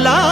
ಕಲಾ